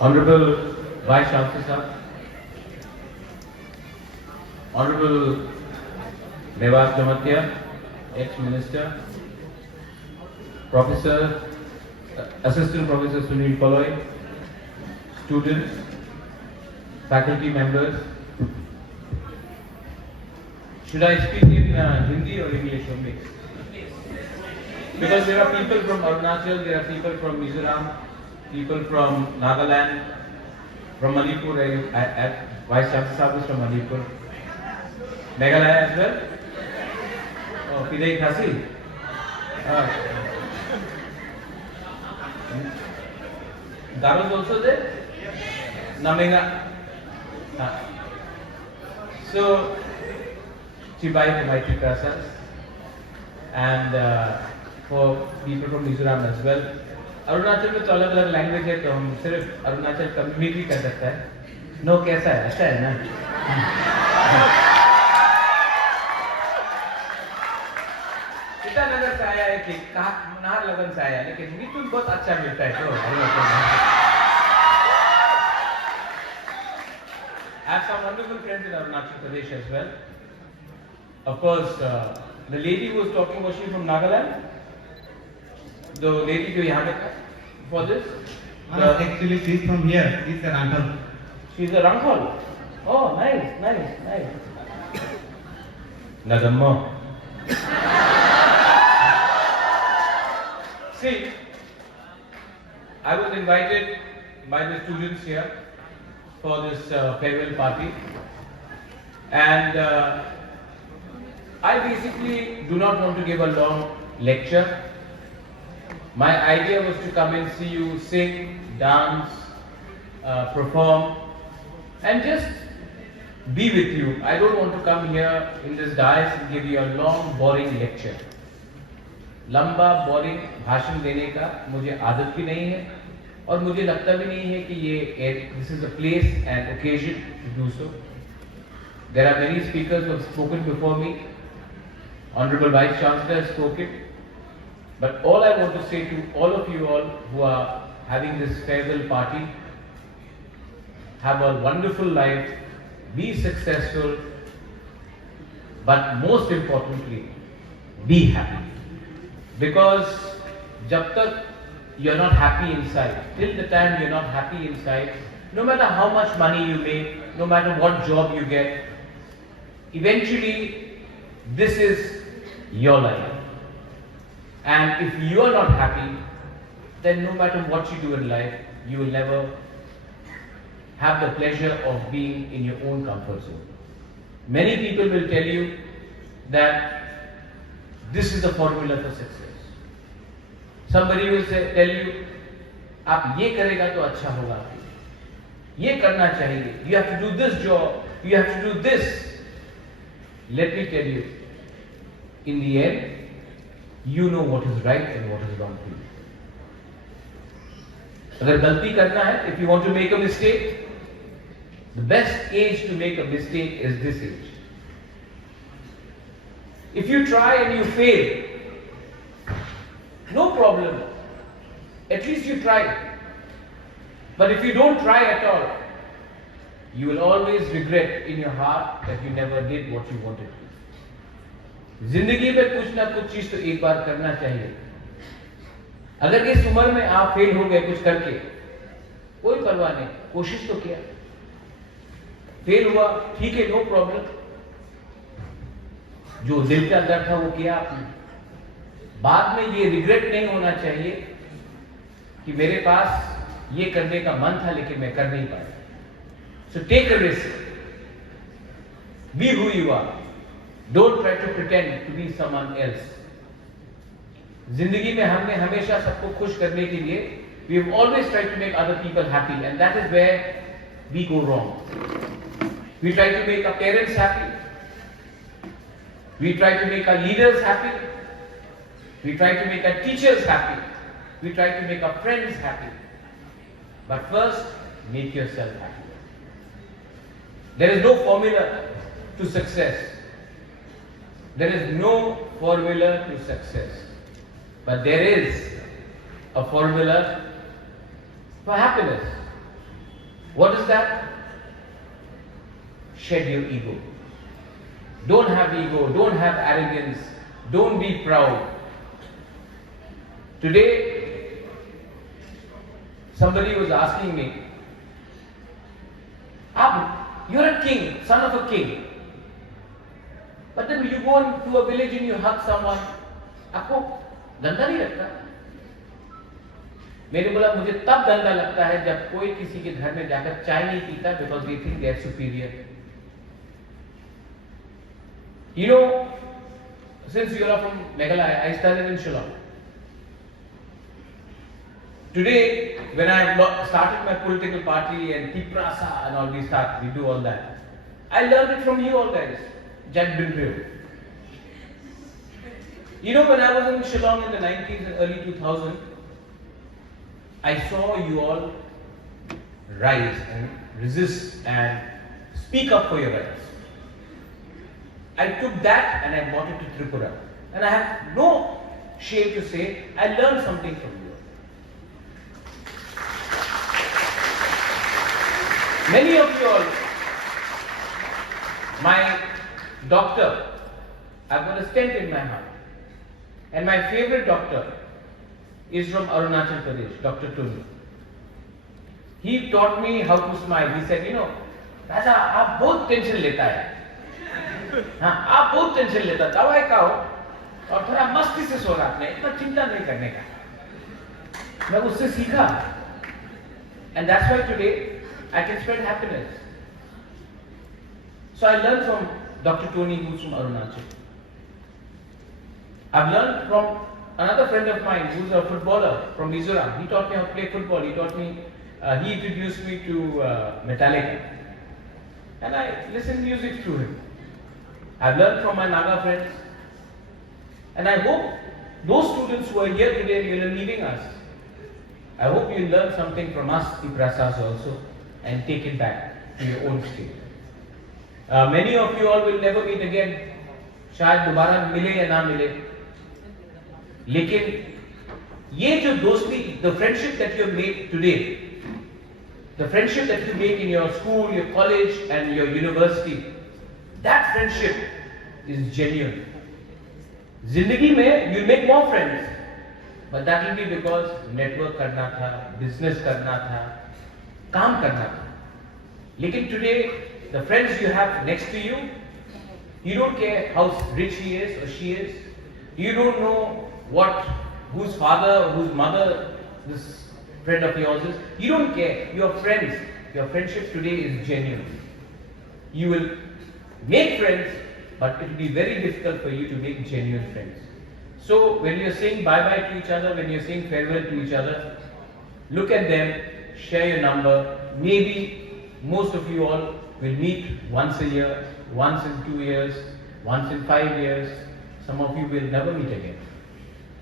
Honorable Vice Chancellor Sahab, Honorable Revas Jamatia, ex-minister, Professor, Assistant Professor Sunil Paloi, students, faculty members. Should I speak in Hindi or English or mixed? Because there are people from Arunachal, there are people from Mizoram, people from Nagaland, from Manipur. Vice Chancellor Sahab is from Manipur. Meghalaya as well? Oh, Pidei Khasi? Garos also there? Namenga? So, Chibai for my Triprasas and for people from Mizoram as well. Arunachal में तो अलग अलग language है तो हम सिर्फ अरुणाचल का mimicry कर सकता है. नो कैसा है? अच्छा है ना? ईटानगर से आया है कि नाहरलगुन से आया है लेकिन मिथुन बहुत अच्छा मिलता है तो I have some wonderful friends in Arunachal Pradesh as well. Of course, the lady who was talking, was she from Nagaland? The lady who यहाँ पे for this? Actually, she is from here. She is a Ranghal. She is a Ranghal. Oh, nice. Nagammo. See, I was invited by the students here for this farewell party, and I basically do not want to give a long lecture. My idea was to come and see you sing, dance, perform, and just be with you. I don't want to come here in this dais and give you a long, boring lecture. लंबा boring भाषण देने का मुझे आदत भी नहीं है और मुझे लगता भी नहीं है कि ये this is a place and occasion to do so. There are many speakers who have spoken before me. Honorable Vice Chancellor has spoken. But all I want to say to all of you all who are having this farewell party, have a wonderful life, be successful, but most importantly, be happy. Because jab tak you're not happy inside, till the time you're not happy inside, no matter how much money you make, no matter what job you get, eventually this is your life. And if you are not happy, then no matter what you do in life, you will never have the pleasure of being in your own comfort zone. Many people will tell you that this is the formula for success. Somebody will tell you, आप ये करेगा तो अच्छा होगा, ये करना चाहिए, you have to do this job, you have to do this. Let me tell you, in the end, you know what is right and what is wrong for you. अगर गलती करना है, if you want to make a mistake, the best age to make a mistake is this age. If you try and you fail, no problem. At least you tried. But if you don't try at all, you will always regret in your heart that you never did what you wanted to. जिंदगी में कुछ ना कुछ चीज तो एक बार करना चाहिए. अगर इस उम्र में आप फेल हो गए कुछ करके, कोई परवाह नहीं, कोशिश तो किया. फेल हुआ, ठीक है, नो प्रॉब्लम. जो दिल के अंदर था वो किया आपने. बाद में ये रिग्रेट नहीं होना चाहिए कि मेरे पास ये करने का मन था लेकिन मैं कर नहीं पाया. So take a risk. Be who you are. Don't try to pretend to be someone else. जिंदगी में हमने हमेशा सबको खुश करने के लिए we have always tried to make other people happy, and that is where we go wrong. We try to make our parents happy. We try to make our leaders happy. We try to make our teachers happy. We try to make our friends happy. But first, make yourself happy. There is no formula to success. There is no formula to success. But there is a formula for happiness. What is that? Shed your ego. Don't have ego, don't have arrogance, don't be proud. Today, somebody was asking me, you're a king, son of a king. But then you go into a village and you hug someone. आपको गंदा नहीं लगता? मैंने बोला मुझे तब गंदा लगता है जब कोई किसी के घर में जाकर चाय नहीं पीता because they think they are superior. You know, since you are from Meghalaya, I studied in Shillong. Today, when I have started my political party and Tripura and all we do all that. I learned it from you all guys. Judge Bindrew. You know, when I was in Shillong in the 90s and early 2000s, I saw you all rise and resist and speak up for your rights. I took that and I brought it to Tripura. And I have no shame to say, I learned something from you. Many of you all, my doctor, I've got a stent in my heart. And my favorite doctor is from Arunachal Pradesh, Dr. Tony. He taught me how to smile. He said, you know, Raja, आप बहुत tension लेता है. हाँ, आप बहुत tension लेता है. दवाई खाओ और थोड़ा मस्ती से सो रहा है. इतना चिंता नहीं करने का. मैं उससे सीखा. And that's why today I can spread happiness. So I learned from Dr. Tony, who's from Arunachal. I've learned from another friend of mine who's a footballer from Mizoram. He taught me how to play football. He introduced me to Malaikha. And I listened music through him. I've learned from my Naga friends. And I hope those students who are here today and you are leaving us, I hope you learn something from us, Tiprasas also, and take it back to your own state. Many of you all will never meet again. शायद दोबारा मिले या ना मिले. लेकिन ये जो दोस्ती, the friendship that you have made today, the friendship that you make in your school, your college and your university, that friendship is genuine. जिंदगी में you make more friends, but that will be because network करना था, business करना था, काम करना था. लेकिन today, the friends you have next to you, you don't care how rich he is or she is. You don't know whose father, whose mother this friend of yours is. You don't care. You are friends. Your friendship today is genuine. You will make friends, but it will be very difficult for you to make genuine friends. So when you're saying bye-bye to each other, when you're saying farewell to each other, look at them, share your number. Maybe most of you all will meet once a year, once in 2 years, once in 5 years. Some of you will never meet again.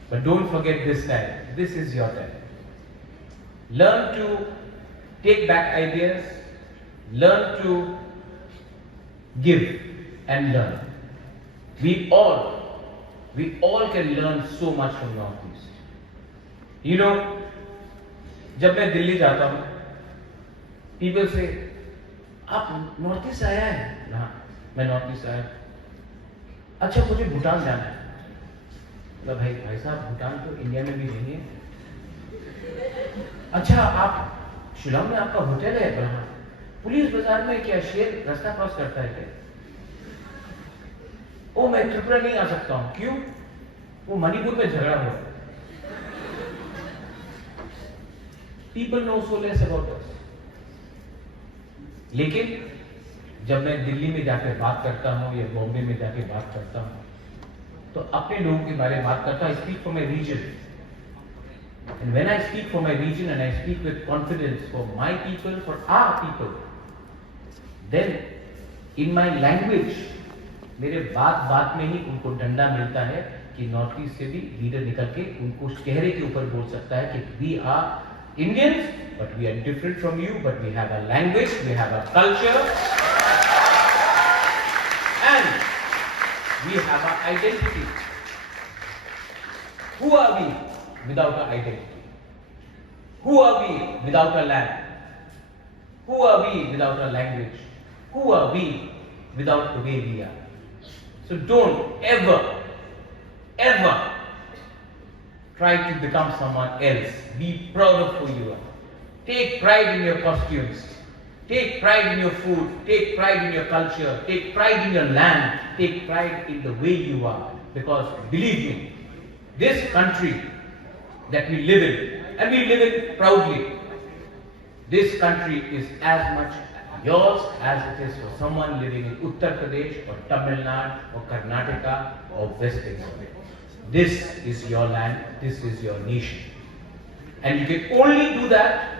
But don't forget this time. This is your time. Learn to take back ideas. Learn to give and learn. We all can learn so much from Northeast. You know, जब मैं दिल्ली जाता हूँ, people say, आप north east आया है? हाँ, मैं north east आया. अच्छा, मुझे भूटान जाना है. मतलब भाई साहब, भूटान तो इंडिया में भी नहीं है. अच्छा, आप शिलोंग में आपका होटल है? हाँ. पुलिस बाजार में क्या शेर रास्ता क्रॉस करता है क्या? ओ, मैं त्रिपुरा नहीं आ सकता हूँ. क्यों? वो मणिपुर में झगड़ा हुआ. People know so less about us. लेकिन जब मैं दिल्ली में जाकर बात करता हूँ या बॉम्बे में जाकर बात करता हूँ, तो अपने लोगों के बारे में बात करता हूँ. I speak for my region. And when I speak for my region and I speak with confidence for my people, for our people, then in my language, मेरे बात में ही उनको डंडा मिलता है कि नॉर्थ ईस्ट से भी लीडर निकल के उनको चेहरे के ऊपर बोल सकता है कि we are Indians, but we are different from you, but we have a language, we have a culture, and we have our identity. Who are we without our identity? Who are we without our land? Who are we without our language? Who are we without the way we are? So don't ever try to become someone else. Be proud of who you are. Take pride in your costumes. Take pride in your food. Take pride in your culture. Take pride in your land. Take pride in the way you are. Because believe me, this country that we live in, and we live in proudly, this country is as much yours as it is for someone living in Uttar Pradesh or Tamil Nadu or Karnataka or West Bengal. This is your land, this is your nation. And you can only do that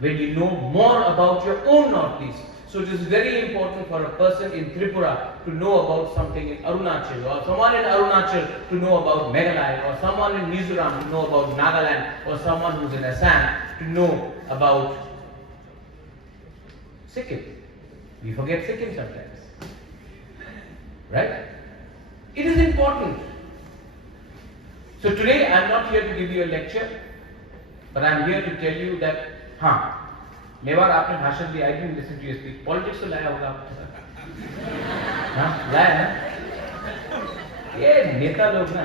when you know more about your own Northeast. So it is very important for a person in Tripura to know about something in Arunachal, or someone in Arunachal to know about Meghalaya, or someone in Mizoram to know about Nagaland, or someone who's in Assam to know about Sikkim. We forget Sikkim sometimes. Right? It is important. So today I am not here to give you a lecture, but I am here to tell you that, Mewar आपने भाषण दिया, I didn't listen to your speech. Politics तो लाया होगा आपने, लाया ना? ये नेता लोग ना,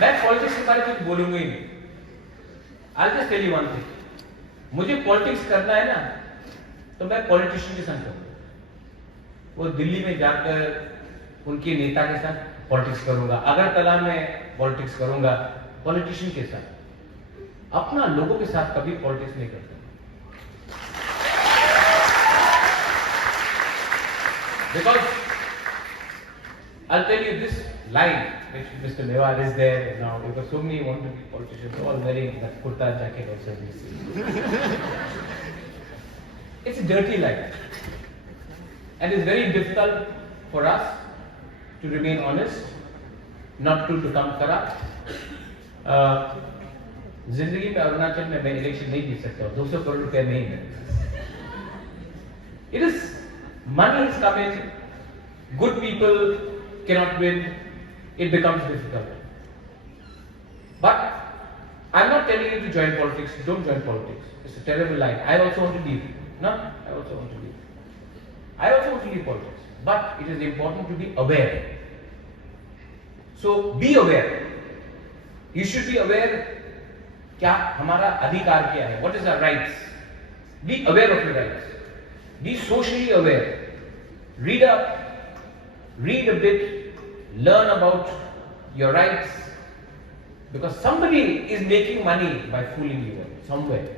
मैं politics के बारे में कुछ बोलूँगा ही नहीं. I'll just tell you one thing. मुझे politics करना है ना, तो मैं politician के संग करूँगा. वो दिल्ली में जाकर उनके नेता के साथ पॉलिटिक्स करूंगा, अगरतला में पॉलिटिक्स करूंगा, पॉलिटिशियन के साथ. अपना लोगों के साथ कभी पॉलिटिक्स नहीं करता. Because I'll tell you this line which Mr. Mewar is there now, because so many want to be politicians, all wearing that kurta jacket also. It's a dirty life. And it's very difficult for us to remain honest, not to become corrupt. जिंदगी में अरुणाचल में मैं election नहीं जीत सकता, 200 करोड़ रुपया नहीं है. It is, money is coming, good people cannot win, it becomes difficult. But I'm not telling you to join politics, don't join politics. It's a terrible line. I also want to leave. No, I also want to leave. I also want to leave politics. But it is important to be aware. So be aware. You should be aware क्या हमारा अधिकार क्या है, what is our rights. Be aware of your rights. Be socially aware. Read up, read a bit, learn about your rights, because somebody is making money by fooling you somewhere.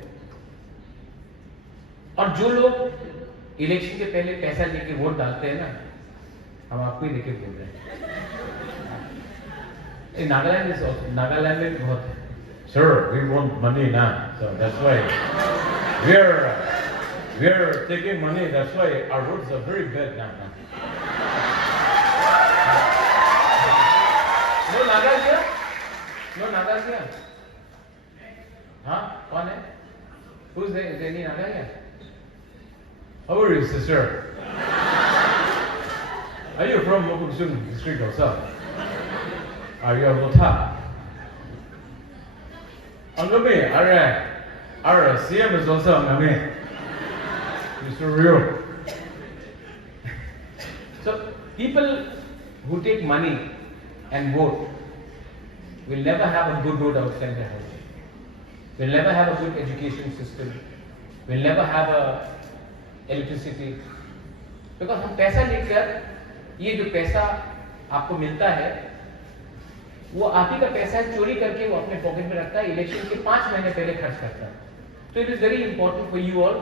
और जो लोग election के पहले पैसा लेके vote डालते हैं ना, हम आपको ही लेके बोल रहे हैं. नागालैंड में बहुत, sir, we want money now, so that's why we are taking money. That's why our roads are very bad now. No Naga? No Naga? Huh? कौन है? Who's there? Is there any Naga here? How are you, sister? Are you from Mokuksum district also? Are you a Lotha? Angami, our CM is also Angami. Mr. Rio. So, people who take money and vote will never have a good road outside their house. Will never have a good education system. Will never have a electricity. Because हम पैसा लेकर, ये जो पैसा आपको मिलता है, वो आप ही का पैसा है, चोरी करके वो अपने पॉकेट में रखता है, इलेक्शन के 5 महीने पहले खर्च करता है. So it is very important for you all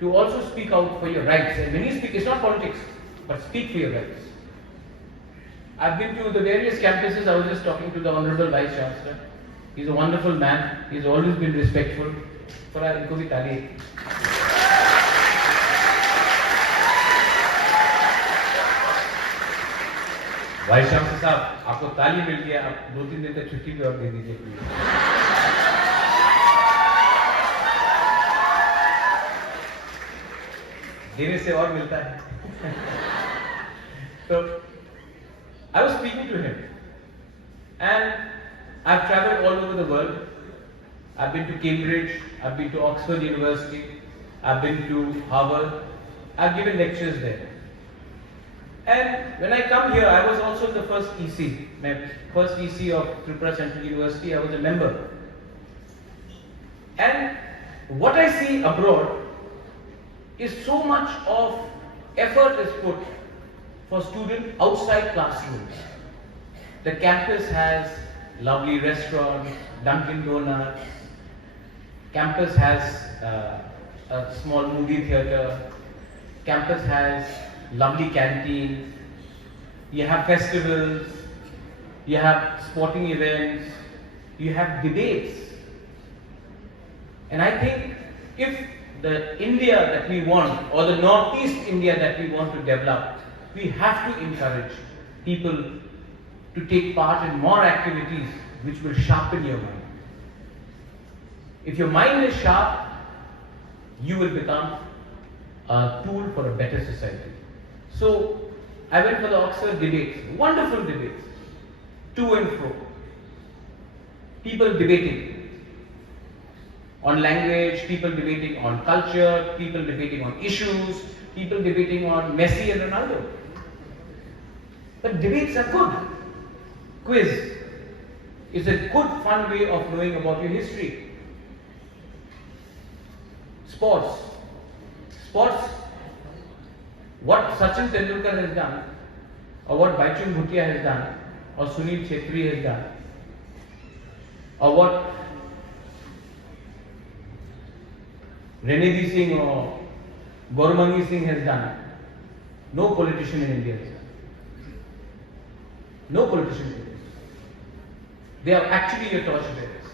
to also speak out for your rights. And when you speak, it's not politics, but speak for your rights. I've been to the various campuses. I was just talking to the Honorable Vice Chancellor. He's a wonderful man. He's always been respectful. थोड़ा इनको भी ताली. Vice chancellor साहब, आपको ताली मिल गया, आप 2-3 दिन तक छुट्टी भी और दे दीजिए प्लीज. देने से और मिलता है. So I was speaking to him, and I've traveled all over the world. I've been to Cambridge, I've been to Oxford University, I've been to Harvard, I've given lectures there. And when I come here, I was also the first EC, my first EC of Tripura Central University. I was a member. And what I see abroad is so much of effort is put for students outside classrooms. The campus has lovely restaurants, Dunkin' Donuts. Campus has a small movie theatre. Campus has lovely canteens. You have festivals. You have sporting events. You have debates. And I think if the India that we want, or the Northeast India that we want to develop, we have to encourage people to take part in more activities which will sharpen your mind. If your mind is sharp, you will become a tool for a better society. So I went for the Oxford debates, wonderful debates, to and fro. People debating on language, people debating on culture, people debating on issues, people debating on Messi and Ronaldo. But debates are good. Quiz is a good, fun way of knowing about your history. Sports. What Sachin Tendulkar has done, or what Baichung Bhutia has done, or Sunil Chhetri has done, or what Renedi Singh or Gaurumangi Singh has done, no politician in India has done. No politician in India. They are actually your torchbearers.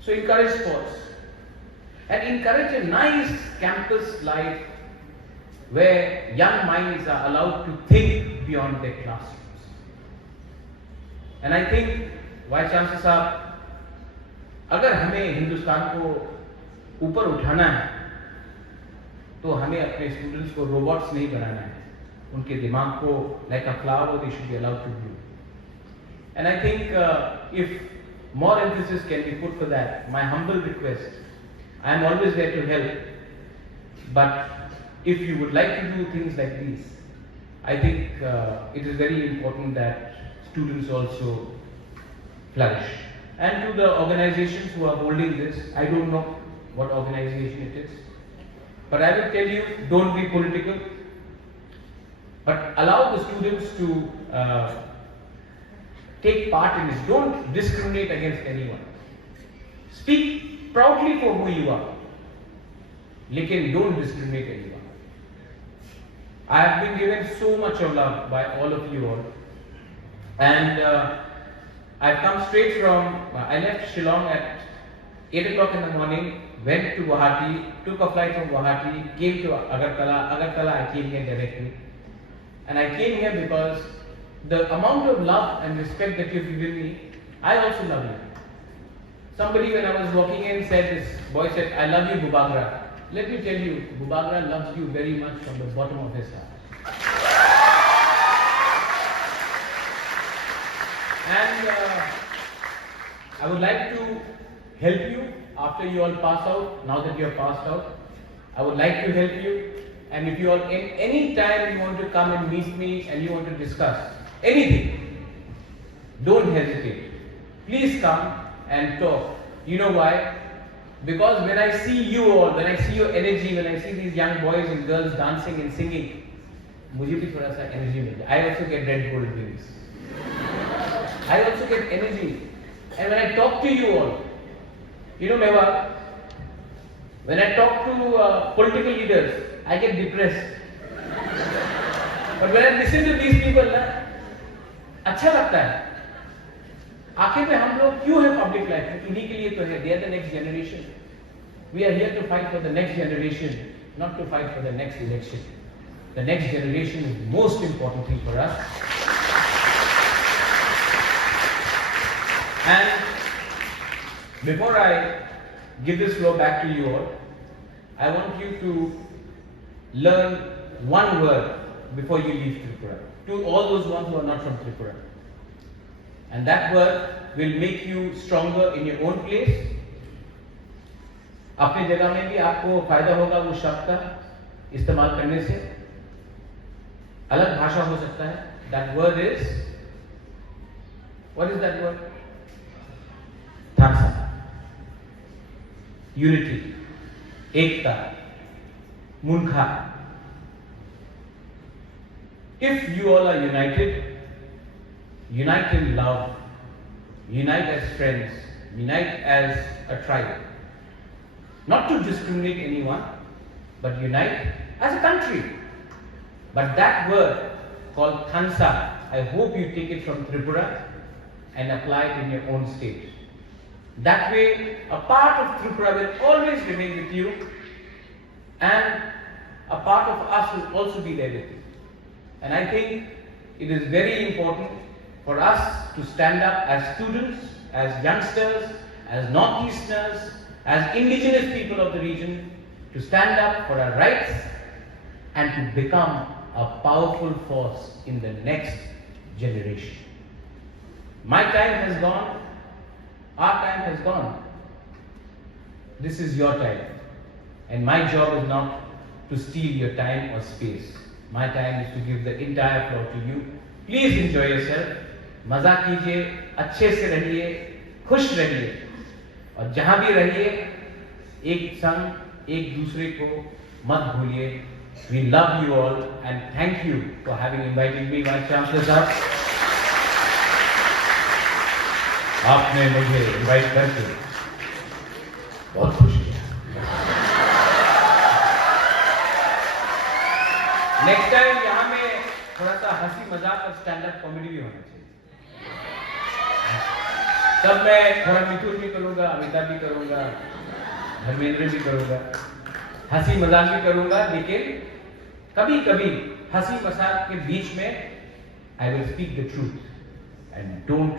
So encourage sports. And encourage a nice campus life where young minds are allowed to think beyond their classrooms. And I think, Vice Chancellor साहब, अगर हमें हिंदुस्तान को ऊपर उठाना है, तो हमें अपने स्टूडेंट्स को रोबोट्स नहीं बनाना है. उनके दिमाग को like a flower they should be allowed to grow. And I think if more emphasis can be put for that, my humble request, I am always there to help, but if you would like to do things like these, I think it is very important that students also flourish. And to the organizations who are holding this, I don't know what organization it is, but I will tell you, don't be political, but allow the students to take part in this. Don't discriminate against anyone. Speak proudly for who you are, lekin don't discriminate anyone. I have been given so much of love by all of you all, and I've come straight from, I left Shillong at 8 o'clock in the morning, went to Guwahati, took a flight from Guwahati, came to Agartala I came here directly. And I came here because the amount of love and respect that you've given me, I also love you. Somebody when I was walking in said, this boy said, I love you Bubagra. Let me tell you, Bubagra loves you very much from the bottom of his heart. And I would like to help you after you all pass out, now that you have passed out. I would like to help you. And if you all, any time you want to come and meet me and you want to discuss anything, don't hesitate. Please come and talk. You know why? Because when I see you all, when I see your energy, when I see these young boys and girls dancing and singing, मुझे भी थोड़ा सा energy मिलता है. I also get red gold wings. I also get energy. And when I talk to you all, you know Meva, when I talk to political leaders, I get depressed. But when I listen to these people, ना अच्छा लगता है. आखिर में हम लोग क्यों हैं public life में? इन्हीं के लिए तो है. They are the next generation. We are here to fight for the next generation, not to fight for the next election. The next generation is the most important thing for us. And before I give this floor back to you all, I want you to learn one word before you leave Tripura. To all those ones who are not from Tripura. And that word will make you stronger in your own place. अपने जगह में भी आपको फायदा होगा वो शब्द का इस्तेमाल करने से. अलग भाषा हो सकता है. That word is, what is that word? Thansa. Unity. Ekta. Munkha. If you all are united, unite in love, unite as friends, unite as a tribe. Not to discriminate anyone, but unite as a country. But that word called Thansa, I hope you take it from Tripura and apply it in your own state. That way, a part of Tripura will always remain with you, and a part of us will also be there with you. And I think it is very important for us to stand up as students, as youngsters, as Northeasterners, as indigenous people of the region, to stand up for our rights and to become a powerful force in the next generation. My time has gone, our time has gone. This is your time. And my job is not to steal your time or space. My time is to give the entire floor to you. Please enjoy yourself. मजा कीजिए, अच्छे से रहिए, खुश रहिए, और जहां भी रहिए एक संग एक दूसरे को मत भूलिए. We love you all and thank you for having invited me, Vice Chancellor साहब. आपने मुझे इनवाइट करके बहुत खुश किया. नेक्स्ट टाइम यहाँ में थोड़ा सा हंसी मजाक और स्टैंड अप कॉमेडी भी होना चाहिए. तब मैं थोड़ा मिथुन भी करूंगा, अमिताभ भी करूंगा, धर्मेंद्र भी करूंगा, हंसी मजाक भी करूंगा, लेकिन कभी कभी हंसी मजाक के बीच में I will speak the truth and don't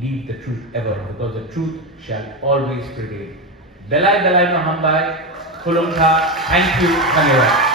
leave the truth ever, because the truth shall always prevail. Belai belai no hambai, kulungha. Thank you, धन्यवाद.